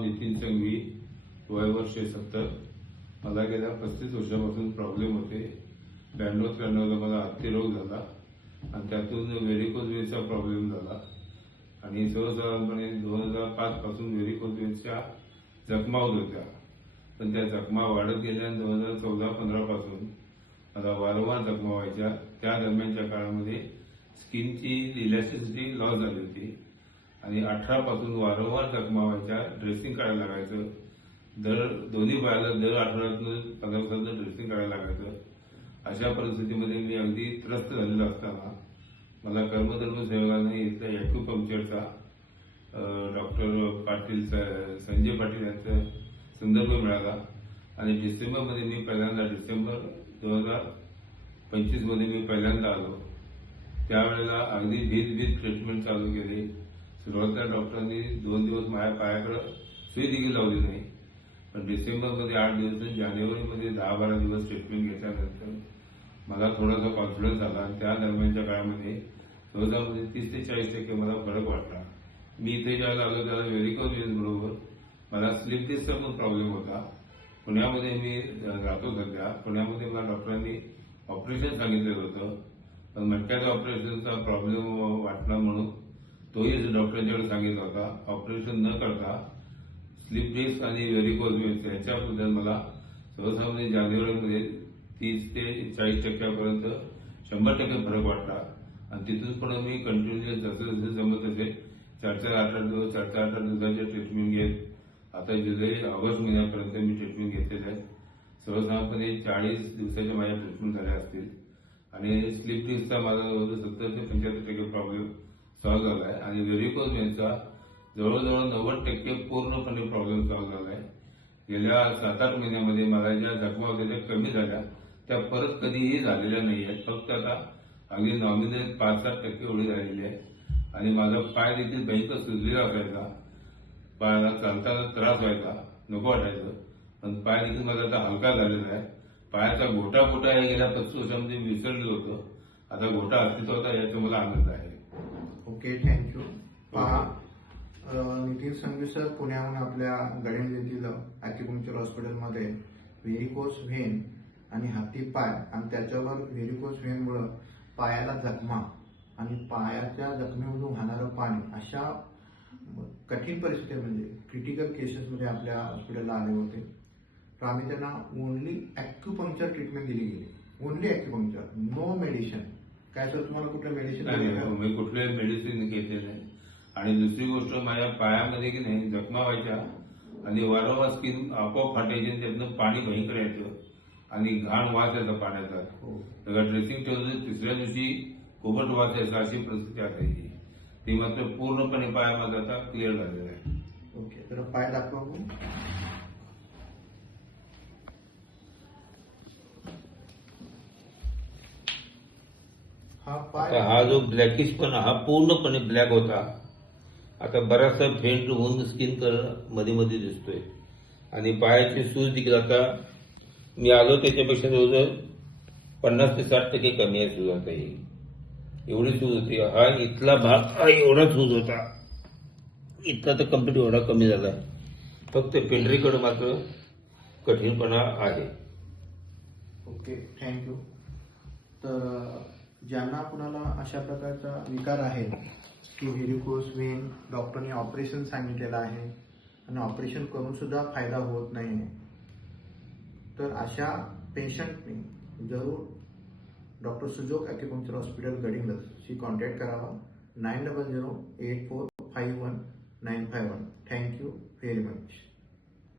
नाव नितीन संघवी, वय वर्ष 70. मला गेल्या 35 वर्षापासून प्रॉब्लेम होते. 92-93 मला हत्तीरोग झाला आणि त्यातून व्हेरिकोज वेनचा प्रॉब्लेम झाला आणि सर्वसाधारणपणे 2005 पासून व्हेरिकोज वेनच्या जखमा होत होत्या. पण त्या जखमा वाढत गेल्या. 2014-15 पासून मला वारंवार जखमा व्हायच्या. त्या दरम्यानच्या काळामध्ये स्किनची इलॅस्टिसिटी लॉस झाली होती आणि 18 पासून वारंवार जखमा व्हायच्या. ड्रेसिंग करायला लागायचं. दोन्ही पायाला दर आठवड्यातून 15 दिवसांचं ड्रेसिंग करायला लागायचं. अशा परिस्थितीमध्ये मी अगदी त्रस्त झालेलो असताना मला कर्मधर्म सहयोगाने इथल्या ॲक्युपंक्चरचा डॉक्टर पाटील संजय पाटील यांचा संदर्भ मिळाला आणि डिसेंबरमध्ये मी पहिल्यांदा डिसेंबर 2025 मध्ये मी पहिल्यांदा आलो. त्यावेळेला अगदी भीत ट्रीटमेंट चालू केली. सुरुवातीला डॉक्टरांनी 2 दिवस माझ्या पायाकडे सुई देखील लावली नाही. पण डिसेंबरमध्ये 8 दिवस, जानेवारीमध्ये 10-12 दिवस ट्रीटमेंट घेतल्यानंतर मला थोडासा कॉन्फिडन्स आला आणि त्या दरम्यानच्या काळामध्ये 30 ते 40% मला फरक वाटला. मी इथे ज्यावेळेला आलो त्याला व्हेरिकोज वेन बरोबर मला स्लिप डिस्कचा पण प्रॉब्लेम होता. पुण्यामध्ये मी राहतो सध्या. पुण्यामध्ये मला डॉक्टरांनी ऑपरेशन सांगितलेलं होतं, पण मटक्याच्या ऑपरेशनचा प्रॉब्लेम वाटला म्हणून तोही डॉक्टरांच्याकडे सांगितला होता. ऑपरेशन न करता स्लिप डिस्क आणि व्हेरिकोज वेन्स याच्याबद्दल मला सर्वसामान्य जानेवारीमध्ये 30 ते 40% 100% फरक वाटला आणि तिथून पुढे मी कंटिन्युअस जसं जमत तसे 4-8 दिवसांचे ट्रीटमेंट घेत आता जुलै-ऑगस्ट महिन्यापर्यंत मी ट्रीटमेंट घेतलेले आहे. सर्वसाधारणपणे 40 दिवसाच्या माझ्या ट्रीटमेंट झाल्या असतील आणि स्लिप डिस्कचा माझा 70 ते 75% प्रॉब्लेम सॉल्व्ह झाला आहे आणि व्हेरिकोज वेनचा जवळजवळ 90% पूर्णपणे प्रॉब्लेम सॉल्व्ह झाला आहे. गेल्या 7-8 महिन्यामध्ये मला ज्या जखमा होत्या त्या कमी झाल्या, त्या परत कधीही झालेल्या नाही आहेत. फक्त आता अगदी नॉमिनल 5-7% एवढी झालेली आहे आणि माझा पाय देखील भयंकर सुजलेला असायचा. पायाला चालताना त्रास व्हायचा, नको वाटायचं. पण पाय देखील माझा आता हलका झालेला आहे. पायाचा गोटा हे गेल्या 35 वर्षांमध्ये विसरलेलं होतं. आता गोटा अस्तित्वात याचा मला आनंद आहे. Okay, thank you. Nitin Sanghvi sir पुण्याहून आपल्या गडिंग येथील ॲक्युपंक्चर हॉस्पिटलमध्ये व्हेरिकोज व्हेन आणि हाती पाय आणि त्याच्यावर व्हेरिकोज व्हेनमुळे पायाला जखमा आणि पायाच्या जखमेमधून वाहणारं पाणी अशा कठीण परिस्थिती म्हणजे क्रिटिकल केसेसमध्ये आपल्या हॉस्पिटलला आले होते. तर आम्ही त्यांना ओनली ॲक्युपंक्चर ट्रीटमेंट दिली गेली. Only acupuncture, no medicine. काय सर तुम्हाला कुठलं मेडिसिन? मी कुठल्याही मेडिसिन घेतले नाही. आणि दुसरी गोष्ट माझ्या पायामध्ये की नाही जखमा व्हायच्या आणि वारंवार स्किन आपोआप फाटायची आणि त्यातनं पाणी भयंकर यायचं आणि घाण वास यायचा पाण्याचा. सगळं ड्रेसिंग ठेवलं, तिसऱ्या दिवशी कोबट वास यायचा, अशी परिस्थिती असायची. ती मात्र पूर्णपणे पाय माझा आता क्लिअर झालेला आहे. ओके, तर पाय दाखवा. हा जो ब्लॅकिश पण हा पूर्णपणे ब्लॅक होता, आता बराचसा फेंट होऊन स्किन कलर मध्ये मध्ये दिसतोय आणि पायाची सूज देखील आता मी आलो त्याच्यापेक्षा जवळजवळ 50 ते 60% कमी आहे सूज. आता ही एवढी सूज होती. हा इथला भाग हा एवढा सूज होता, इथला तर कम्प्लीट एवढा कमी झाला आहे. फक्त पेंढरीकडे मात्र कठीणपणा आहे. Okay, thank you. तर ज्यांना कुणाला अशा प्रकारचा विकार आहे की व्हेरिकोज वेन डॉक्टरने ऑपरेशन सांगितलेलं आहे आणि ऑपरेशन करून सुद्धा फायदा होत नाही, तर अशा पेशंटने जरूर डॉक्टर सुजोग ॲक्युपंक्चर हॉस्पिटल गडिंग्लजशी कॉन्टॅक्ट करावा. 900848